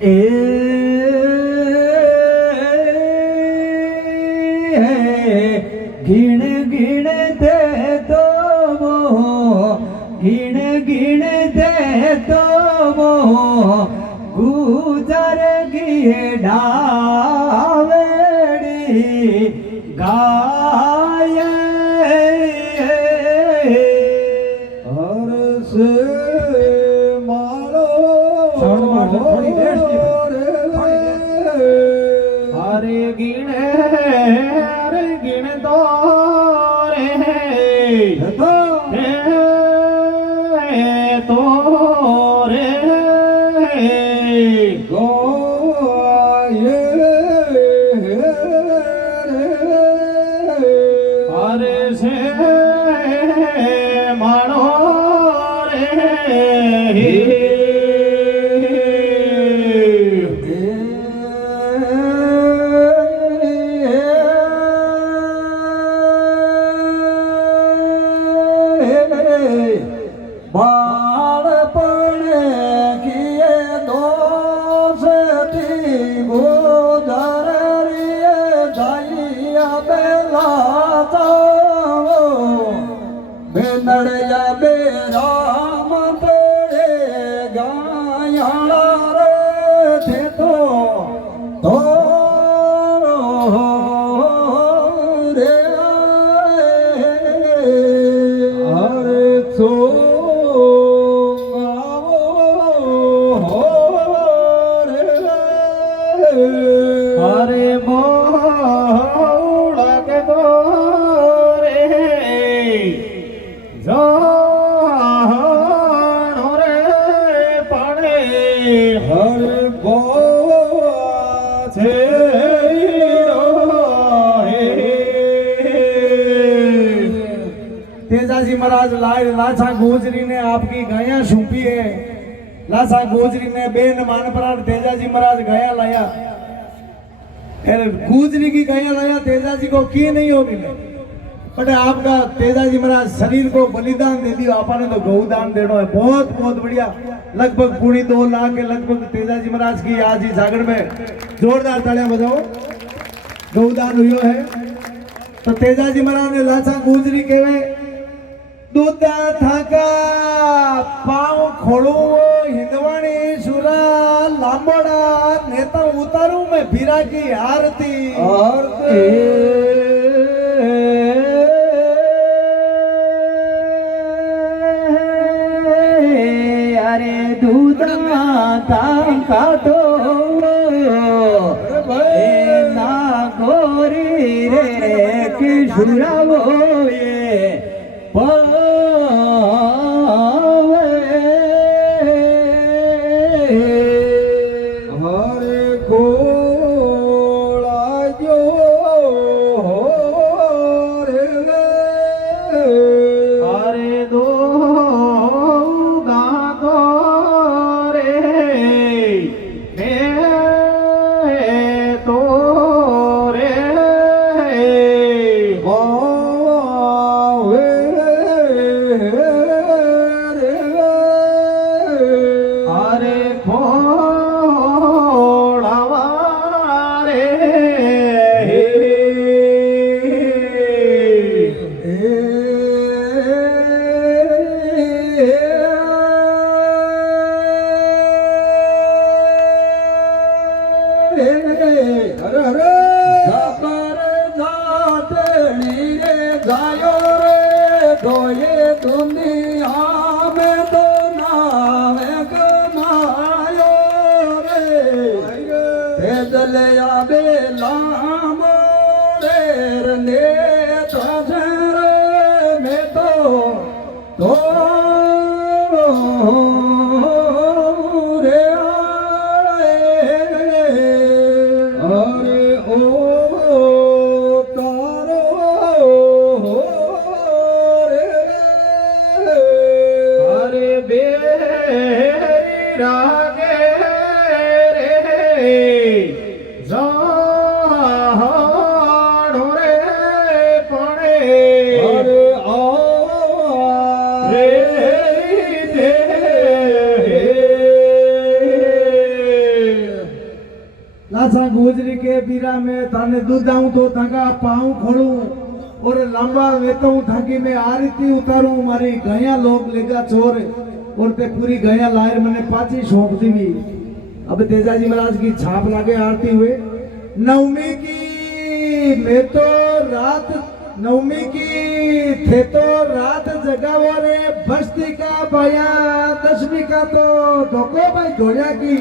એ ગીણ ગીણ દે તો ગીણ ગીણ દે તો ગુજર ગીએ ડાવેડી ગાય હરસ મારો થોડી દેશ હરે ગીણે તો રે તો રે ગોયે હરે છે માણો રે બાળપણે કિએ દોષથી ગોધરીએ જાઈયા બેલા ચાવો બેનડ્યા બે રામ પેડે ગાયાળા રે થે તો રે હરે છો હરે બોળ કે રે જાણો રે પડે હરે બો છે तेजाजी महाराज लाछा गोजरी ने आपकी गया छुपी है लाछा गोजरी ने बेन मान प्राण तेजाजी महाराज गया लाया गोजरी की गया लाया तेजाजी को किए नहीं होगी बट आपका तेजाजी महाराज शरीर को बलिदान दे दिया आपने तो गौदान देना है बहुत बहुत बढ़िया लगभग 2.5 लाख के लगभग तेजाजी महाराज की आज ही जागरण में जोरदार तालियां बजाओ गौदान हुआ है तो तेजाजी महाराज ने लाछा गोजरी कहवे दूधा थाका पाव खोड़ू हिंदवाणी सुरा लांबड़ा नेता उतारू में भीरा की आरती अरे दूधा थाका तो ना गोरी रे किशोरा वो ये हरे गोला जो हरे दो गातो रे तो रे हरे खोड़ावा रे हरे हरे जापर जातनी रे जायो रे गोये दुनिया में तो नावे कमायो रे तेजलिया बेलाम रे ने रे में तो रे अरे ओ तारो रे बेरा गे रे जानो रे लासा गुजरी के बीरा में थाने दूधाऊं तो थका पाऊं खोलूं और लंबा वेता हूं थाकी में आरती उतारूं मारी गया लोग लेगा चोर और ते पूरी गया लायर मैंने पाची सौंप दी। अब तेजाजी महाराज की छाप लागे आरती हुए। नवमी की मैं तो रात नवमी की थे तो रात जगावो रे बस्ती का भया दशमी का तो धोको भाई धोया की